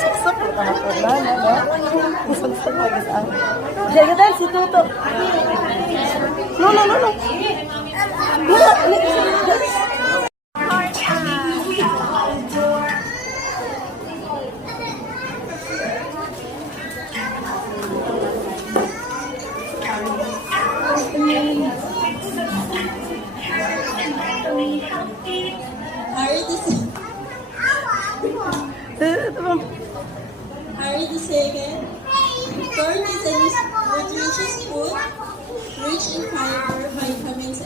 Saksak mo ka maturnan, ano? Saksak mo ka sa... Diyan ka dahil si Tuto. No, no, no, no. Harry the, Ito ba? Harry the Second. Corn is a nutritious food rich in fiber, vitamins.